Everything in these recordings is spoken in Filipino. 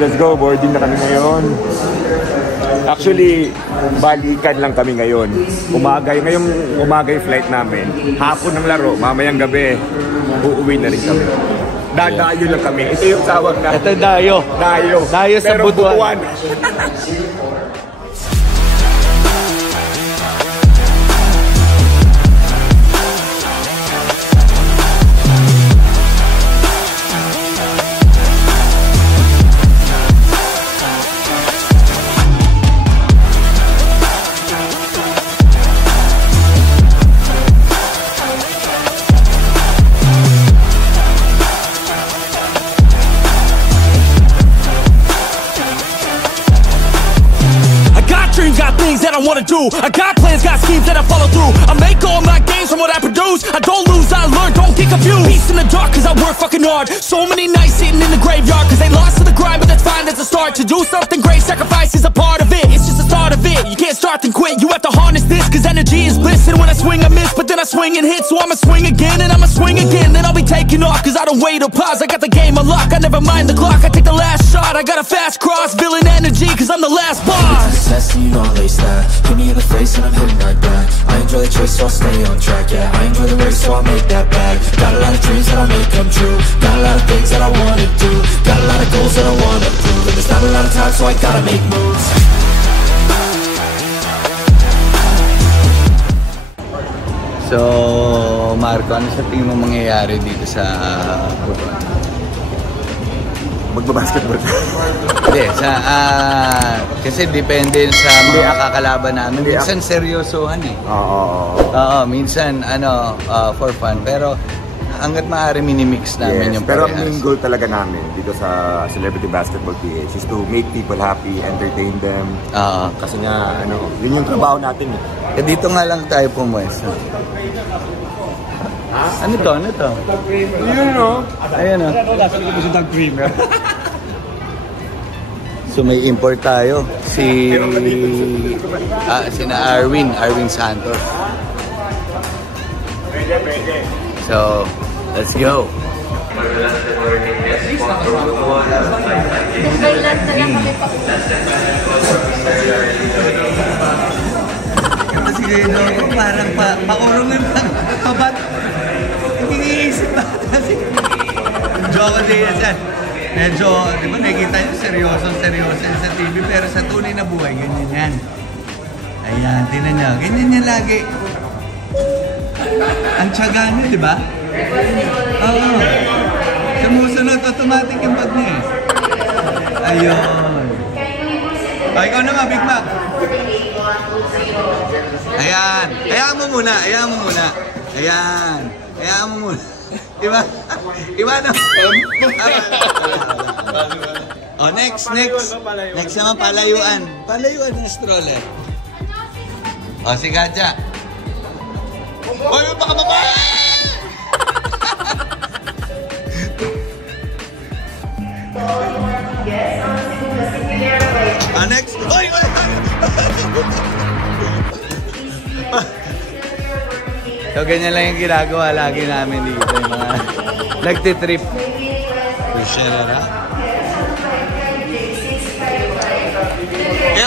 Let's go. Boarding na kami ngayon. Actually, balikan lang kami ngayon. Ngayong umaga yung flight namin. Hapon ng laro, mamayang gabi, uuwi na rin kami. Dadayo lang kami. Ito yung tawag na. Ito dayo. Dayo sa Butuan. I wanna do. I got plans, got schemes that I follow through. I make all my games from what I produce. I don't lose, I learn, don't get confused. Peace in the dark cause I work fucking hard. So many nights sitting in the graveyard cause they lost to the grind, but that's fine, that's a start. To do something great, sacrifice is a part of it. It's just the start of it. You can't start then quit, you have to harness this cause energy is bliss. And when I swing I miss, but then I swing and hit. So I'ma swing again and I'ma swing again. Then I'll be taking off cause I don't wait or pause. I got the game unlocked, I never mind the clock. I take the last shot, I got a fast cross. Villain energy cause I'm the last boss. You don't lace that. Hit me in the face and I'm hitting right back. I enjoy the chase so I'll stay on track. Yeah, I enjoy the race so I'll make that bag. Got a lot of dreams that I'll make come true. Got a lot of things that I wanna do. Got a lot of goals that I wanna prove. And there's not a lot of time so I gotta make moves. So, Marco, ano sa tingin mo mangyayari dito sa Butuan? Magbabasketball. Hindi, kasi depende sa mga kakalaban namin. Minsan seryosohan eh. Oo, minsan for fun. Pero hanggat maaari minimix namin yung pero parehas. ang main goal talaga namin dito sa Celebrity Basketball PH is to make people happy, entertain them. Kasi nga, yun yung trabaho natin eh. Dito nga lang tayo pumwesto. Ano to? Yun no? Ayan o. So may import tayo. Sina Arwin Santos. So, let's go. Kasi ngayon parang paurungan lang. Iniisip ba? Kasi joke din yan. Medyo, di ba nakikita nyo, seryoso sa TV, pero sa tunay na buhay, ganyan yan. Ayan, tinan nyo, ganyan yan lagi. Ang tiyaga nyo, di ba? Oo. Sumusunod, automatic yung bag niya eh. Ayun. Ikaw naman, Big Mac. Ayan. Hayaan mo muna. Hayaan mo muna. Iba na. Next naman palayuan ng stroller. Si Katja. Baka baba! Next. So ganyan lang yung ginagawa lagi namin dito, yung mga nagtitrip. Share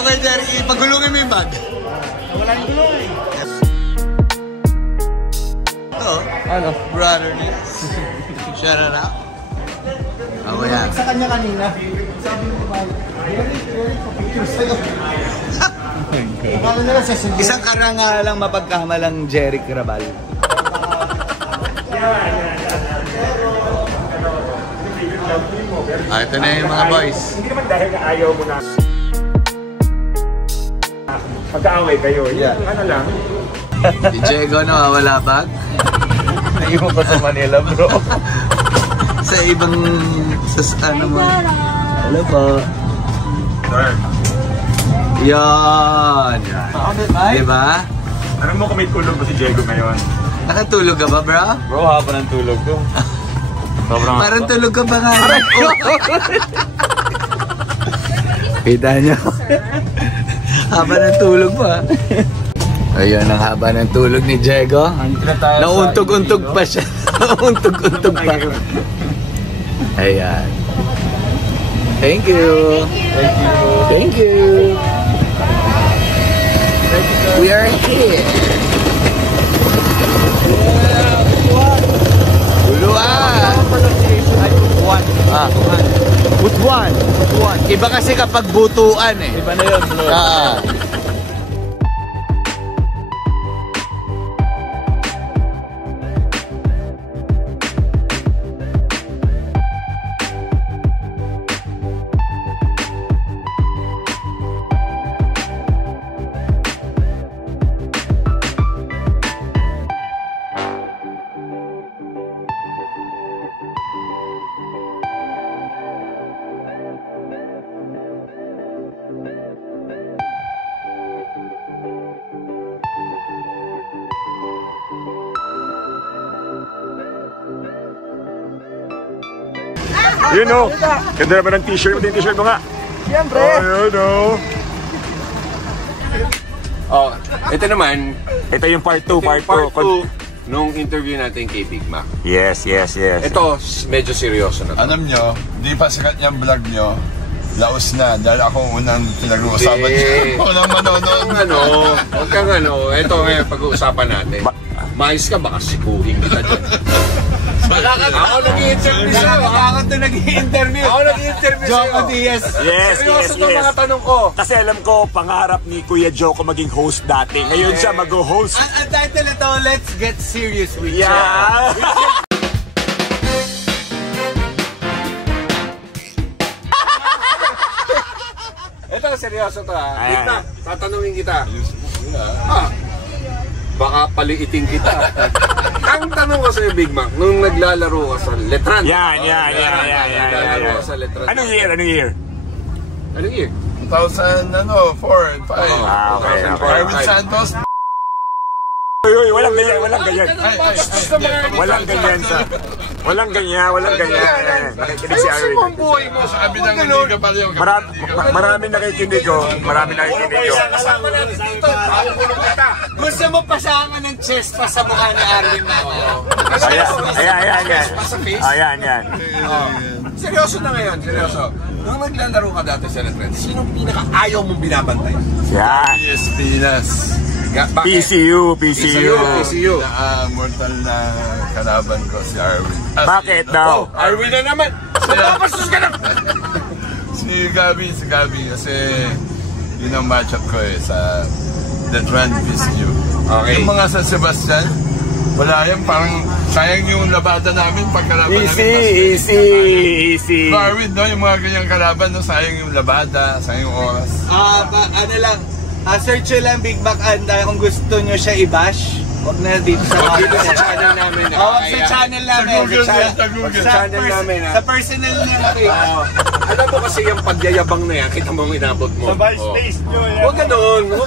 okay, Jerry, pagulungin mo yung bag. Wala yung gulong eh. Ito, brother niya. Share it out. Ako yan. Sa kanya kanina, sabi mo ba, picture sa'yo. Isang karangalang mapagkamalang Jeric Rabal. Ito na yung mga boys. Hindi naman dahil na ayaw mo na pagkaaway kayo. Yung ano lang. Si Diego wala bag. Naiwan pa sa Manila, bro. Sa ibang ano mo. Hello po. Yan. Diba? Alam mo kung may tulog ba si Diego ngayon? Nakatulog ka ba, bro? Bro, hapa ng tulog ko. Parang tulog ka ba nga? Kita nyo. Haba ng tulog pa. Ayun ang haba ng tulog ni Diego. Nauntog-untog pa siya. Nauntog-untog pa. Ayan. Thank you. Thank you. Thank you. We are here. Butuan. Iba kasi kapag butuan eh. Iba na yun, bro. Yun o. Ganda naman ng t-shirt mo. T-shirt mo nga. Siyempre. Yun o. Oh, ito naman. Ito yung part 2. Part 2 nung interview natin kay Big Mac. Yes. Ito, medyo seryoso na. Alam nyo, di pa sikat yung vlog nyo. Laos na, dahil ako unang pinag-uusapan nyo. Unang manonood. Huwag kang ito ngayon pag-uusapan natin. Mais ka, baka sikuhin kita dyan. Ako nag-i-interview sa'yo. Ako nag-i-interview sa'yo. Joko Diaz. Seryoso itong mga tanong ko. Kasi alam ko, pangarap ni Kuya Joko maging host dati. Ngayon siya mag-host. Ang title ito, Let's Get Serious with Yeah. Ito, seryoso to ha. Ayan. Big Mac, tatanungin kita. Baka paliitin kita. Ang tanong ko sa'yo, Big Mac, nung naglalaro ka sa Letran. Yan. Naglalaro ka sa Letran. Anong year? Anong year? 2004 and 5. Okay. Arvin Santos. Uy, walang ganyan. Walang ganyan. Nakikinig si Arvin. Sabi ng liga pa rin. Maraming nakikinig ko. Gusto mo pasangan ng chest pa sa mukha ni Arvin na. Ayan. Seryoso na ngayon, seryoso. Nung naglalaro ka dati sa Letran, sino pinaka-ayaw mong binabantay? Yan. Pinas. PCU. Mortal na kalaban ko si Arvin. Bakit daw? Arvin na naman! Magpapastos ka na! Si Gabi kasi yun ang matchup ko sa Letran PCU. Okay. Yung mga sa Sebastian, wala yan, parang sayang yung labada namin pagkalaban namin. Easy. Arvin, no? Yung mga ganyang kalaban, no? Sayang yung labada, sayang yung oras. Search nyo lang Big Mac Anda kung gusto nyo siya i-bash. Huwag na dito sa channel namin. sa channel namin. Sa Google. Sa personal namin. Alam mo kasi yung pagyayabang na yan, kita mo ang inabot mo. Sa MySpace nyo yan. Huwag ganoon.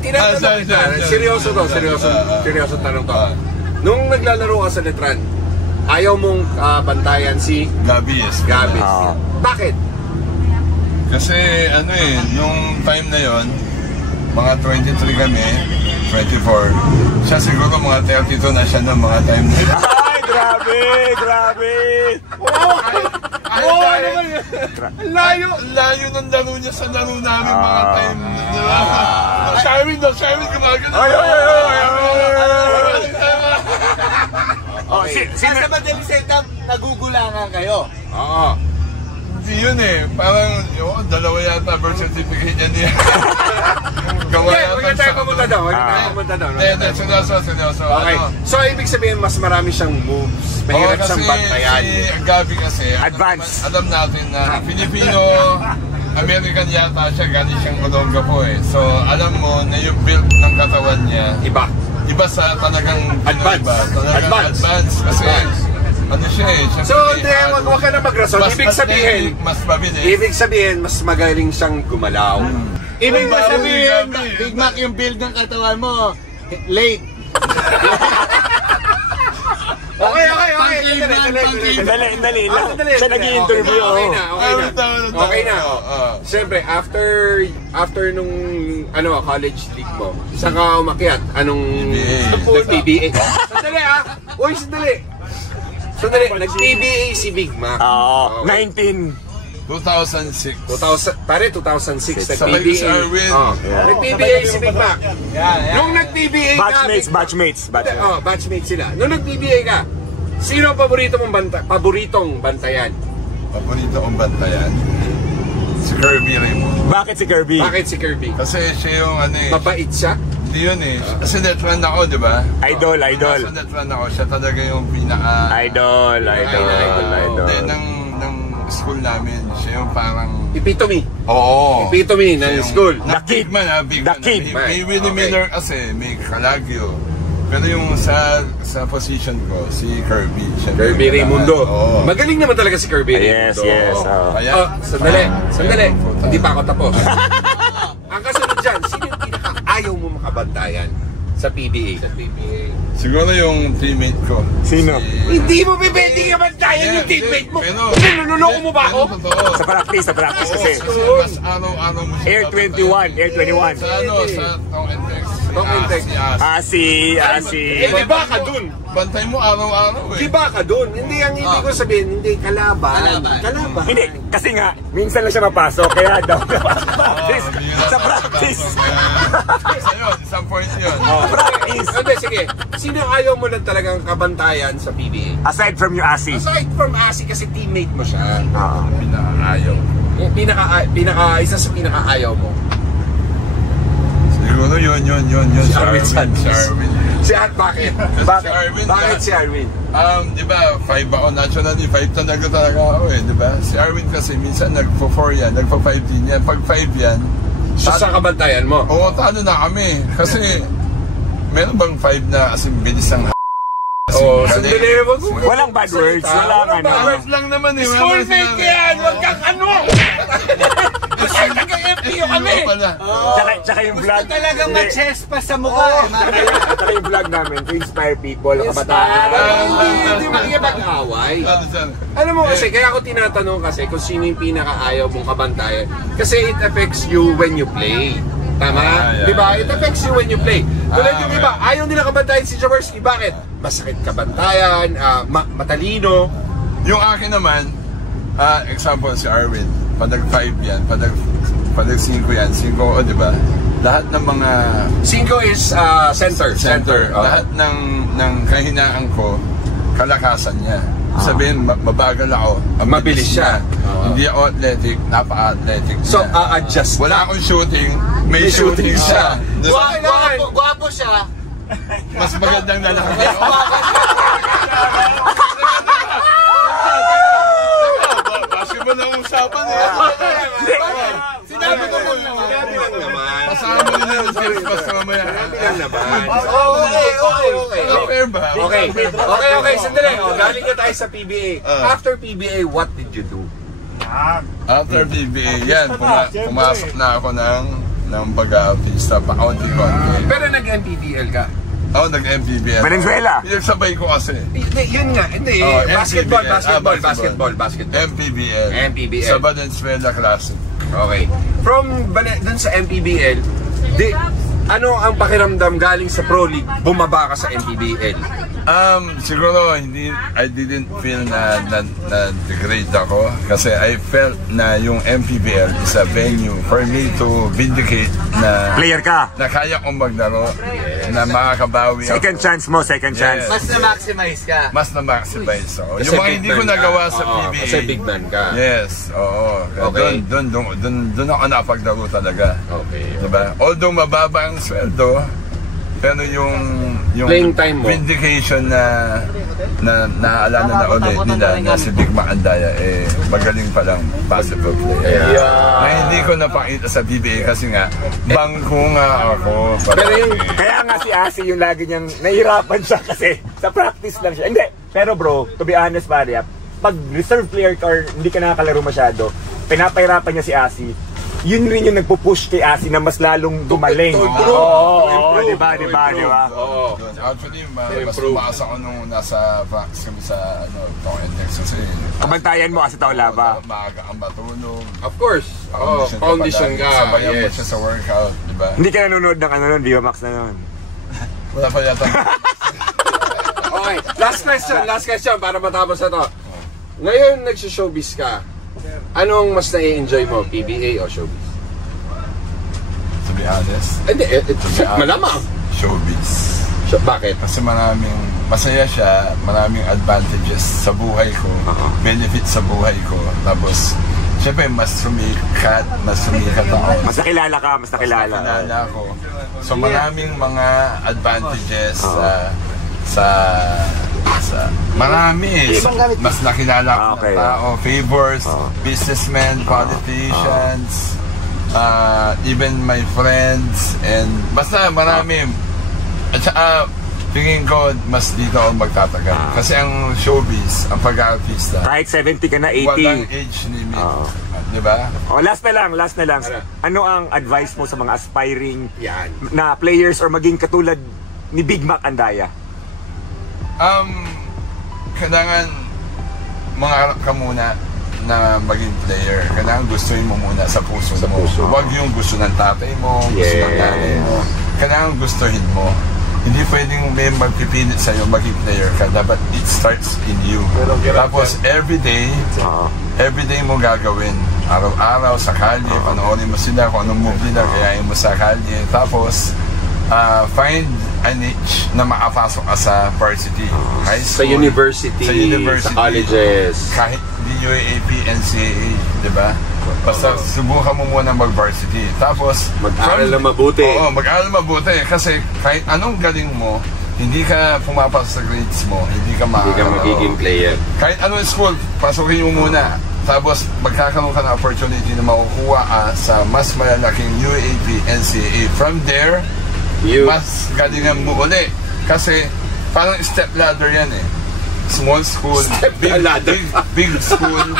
Tinatanong kita. Seryoso tanong to. Nung naglalaro ka sa Letran, ayaw mong bantayan si Gabi. Bakit? Kasi nung time na yon, mga 23 kami, 24. Siya siguro mga 32 na siya ng mga time na yun. Ay, grabe. Layo ng laro niya sa laro namin mga time. Sharwin gumagano. Sa Madel Setup, nagugulangan kayo. Oo. Hindi yun parang dalawa yata birth certificate niya. Huwag na tayo pumunta daw. Seryoso. Okay. So, ibig sabihin, mas marami siyang moves. Mahirap siyang bantayan. Si Gabi kasi, Advance. alam natin na Filipino-American yata siya, galing siyang Olongapo So, alam mo na yung build ng katawan niya, iba sa talagang Advance. Kasi, ano siya So, huwag ka na magrason. Ibig sabihin, mas magaling siyang gumalaw. Ibig sabihin, Big Mac, yung build ng katawan mo, late. Okay. Dali lang. Siya nag-i-interview. Okay na. Siyempre, after nung college league mo, saan ka umakyat? Anong PBA? Sandali. Nag-PBA si Big Mac. 19. 2006. 2006 Sabay ko si nag-PBA. Arwin. Nag-PBA si Big Mac. Nung nag-PBA ka, Batchmates. batchmates sila. Nung nag-PBA ka, sino ang paboritong bantayan? Paborito kong bantayan. Si Kirby Raymond. Bakit si Kirby? Bakit si Kirby? Kasi siya yung ano eh. Mabait siya? Hindi yun eh. Kasi netrun ako, di ba? Idol. Nasa netrun ako. Siya talaga yung pinaka... Idol. Hindi, ng school namin. Siya yung parang... Epitome. Oo. Epitome ng school. The Kid man ha. Big The man. Kid. May Willie Miller kasi. May Calagio. Pero yung sa position ko, si Kirby. Kirby Raimundo. Oo. Magaling naman talaga si Kirby Raimundo. Yes. Kaya, Sandali. Hindi pa ako tapos. Ang kasunod dyan, sino yung pinaka-ayaw mo makabantayan sa PBA? siguro yung teammate ko. Sino? Hindi mo pipwedeng kabantayan yung teammate mo. Niloloko mo ba ako? Totoo. Sa practice kasi. Kasi mas araw-araw mo siya. Air 21. Sa Tong and Tex. Tong and Tex. Asi. Di ba ka dun? Bantay mo araw-araw eh. Di ba ka dun? Hindi ang ibig ko sabihin, hindi kalaban. Hindi, kasi nga, minsan lang siya mapasok, kaya daw sa practice. Isang point yun. Practice. Hindi, sige. Sino ayaw mo lang talagang kabantayan sa PBA? Aside from yung Asi. Aside from Asi kasi teammate mo siya. Pinaka-ayaw. Isa sa pinaka-ayaw mo. Siguro yun. Si Arwin Santos. Si Arwin. Si Art, bakit? Si Arwin. Bakit si Arwin? Di ba, 5 ako. Naturally, 5 talaga ako eh. Di ba? Si Arwin kasi minsan nagpo-4 yan, nagpo-5 din yan. Pag 5 yan, Sa kabantayan mo? oo, talo na kami. Kasi, meron bang 5 na as in bilis ang Oo, sandali. Walang bad words. Walang Bad words lang naman eh. Schoolmate yan! Huwag kang ano! Ay, taga-FPO kami! Tsaka yung vlog. Talagang ma-chespa sa mukha. Tsaka yung vlog namin to inspire people, kabataan. Hindi makikipag-away. Alam mo kasi, kaya ako tinatanong kasi kung sino yung pinaka-ayaw mong kabantayan. Kasi it affects you when you play. Tama? Diba? It affects you when you play. Tulad yung iba, ayaw nila kabantayan si Jaworski. Bakit? Masakit kabantayan, matalino. Yung akin naman, example si Arwin, padag 5 yan, padag 5 yan, 5 di ba? Lahat ng mga... 5 is center. Lahat ng kahinaan ko, kalakasan niya. Sabihin, mabagal ako. Mabilis siya. Hindi ako athletic, napaka-athletic niya. So, adjust. Wala akong shooting, may shooting siya. Guwapo siya. Mas magandang lalaki. Basketball na usapan eh. Sinabi ko lang naman. Pasama mo nila yung series basta mamaya. Okay. Fair ba? Okay, sandali. Galing na tayo sa PBA. After PBA, what did you do? After PBA, yan, pumasok na ako ng pag-aartista pa konti-konti. Pero nag-MPBL ka? Oo, nag-MPBL. Venezuela. Pinagsabay ko kasi. Yun nga, hindi. Basketball. MPBL. Sa Valenzuela Classic. Okay. From dun sa MPBL, ano ang pakiramdam galing sa Pro League, bumaba ka sa MPBL? Siguro I didn't feel na degrade ako kasi I felt na yung MPBL is a venue for me to vindicate na Player ka. na kaya kong maglaro, na makakabawi ako. Second chance mo, second chance. Mas na-maximize ka. Mas na-maximize ako. Kasi Yung mga big hindi man ko ka. nagawa sa PBA. Kasi big man ka. Yes, oo. Okay. Doon ako napaglaro talaga. Okay. Diba? Although mababa ang sweldo, pero yung Playing time mo. vindication na naalala na ulit nila na si Big Mac Andaya magaling palang basketball player. Na hindi ko napakita sa PBA kasi nga bangko nga ako. Pero yung Kaya nga si Asi yung lagi niyang nahihirapan siya kasi sa practice lang siya. Hindi, pero bro, to be honest, Maria, pag reserve player ka or hindi ka nakakalaro masyado, pinapahirapan niya si Asi. Yun rin yung nagpo-push kay Asi na mas lalong gumaling. Oo, di ba? Actually, mas tumaas ako nung nasa practice kami sa Tong and Tex kasi Kabantayan mo kasi Taulaba. maaga kang matulog. of course, foundation ka. Sabayan mo Yes. siya sa workout, di ba? Hindi ka nanonood ng ano nun, Viva Max na nun. Wala pa yata. Okay, last question para matapos na to. Ngayon, nagsishowbiz ka. Anong mas na-enjoy mo, PBA o showbiz? To be honest, Hindi, malamang. Showbiz. Bakit? Kasi masaya siya, maraming advantages sa buhay ko, benefits sa buhay ko. Tapos, syempre, mas sumikat ako. Mas nakilala ka, mas nakilala. Ako. So, maraming mga advantages marami. Mas nakilala ko ng tao, favors, businessmen, politicians, even my friends, and basta marami. At saka, tingin ko, mas dito ako magtatagal. Kasi ang showbiz, ang pag-artista, kahit 70 ka na, 80. walang age limit. Diba? Last na lang. Ano ang advice mo sa mga aspiring na players or maging katulad ni Big Mac Andaya? Kailangan mangarap ka muna na maging player. Kailangan gustuin mo muna sa puso mo. Huwag yung gusto ng tatay mo, gusto ng nanay mo. Kailangan gustuhin mo. Hindi pwedeng may magpipilit sa'yo maging player ka. Dapat it starts in you. Tapos everyday mo gagawin. Araw-araw sa kalye, panoorin mo sila kung anong move nila, kayain mo sa kalye. Tapos find a niche na makapasok ka sa varsity, high school, sa university, sa colleges, kahit DUAP, NCAA, di ba? Basta subukan mo muna mag-varsity. Tapos mag-aral na mabuti. Oo, mag-aral mabuti. Kasi kahit anong galing mo, hindi ka pumapasok sa grades mo, hindi ka magiging player. Kahit anong school, pasukin mo muna. Tapos magkakaroon ka ng opportunity na makukuha ka sa mas malalaking UAP, NCAA. From there, mas galingan mo ulit. Kasi parang step ladder yan eh. Small school, big school,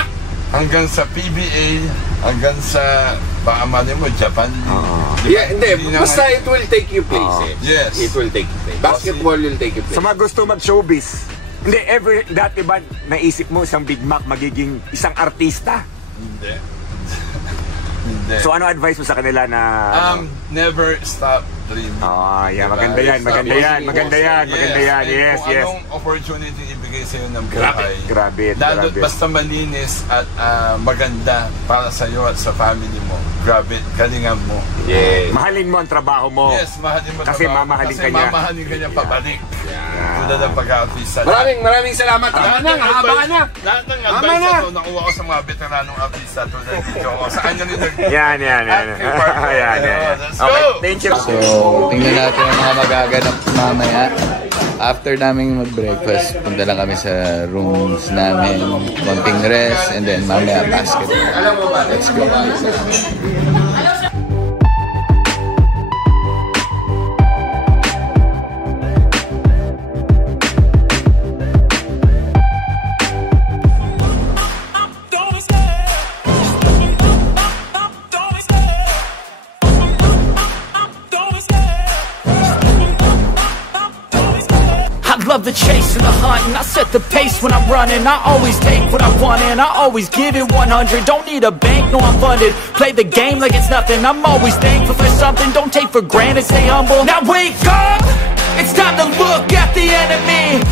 hanggang sa PBA, hanggang sa baka mali mo, Japan League. Hindi, basta it will take you places. Yes. It will take you places. Basketball will take you places. Sa mga gusto mag-showbiz, hindi, dati ba naisip mo isang Big Mac magiging isang artista? Hindi. So ano advice mo sa kanila na... never stop dreaming. Maganda yan. Yes. Kung anong opportunity ibigay sa'yo ng buhay. Grabe. Basta malinis at maganda para sa'yo at sa family mo. Grabe, galingan mo. Yes. Mahalin mo ang trabaho mo. Yes, mahalin mo kasi trabaho. mamahalin ka niya. Kasi mamahalin ka niya pabalik. Tulad ng pag-artista. Maraming salamat. Haba na. Lahat ng advice na ito, nakuha ko sa mga veteranong artista tulad dito. Sa kanya nila. Yan. Let's go! Okay, thank you. So, tingnan natin ang mga magaganap mamaya. After namin mag-breakfast, punta lang kami sa rooms namin, konting rest, and then mamaya basketball. Let's go. Love the chase and the hunt, and I set the pace when I'm running. I always take what I want and I always give it 100. Don't need a bank, no I'm funded. Play the game like it's nothing. I'm always thankful for something. Don't take for granted, stay humble. Now wake up, it's time to look at the enemy.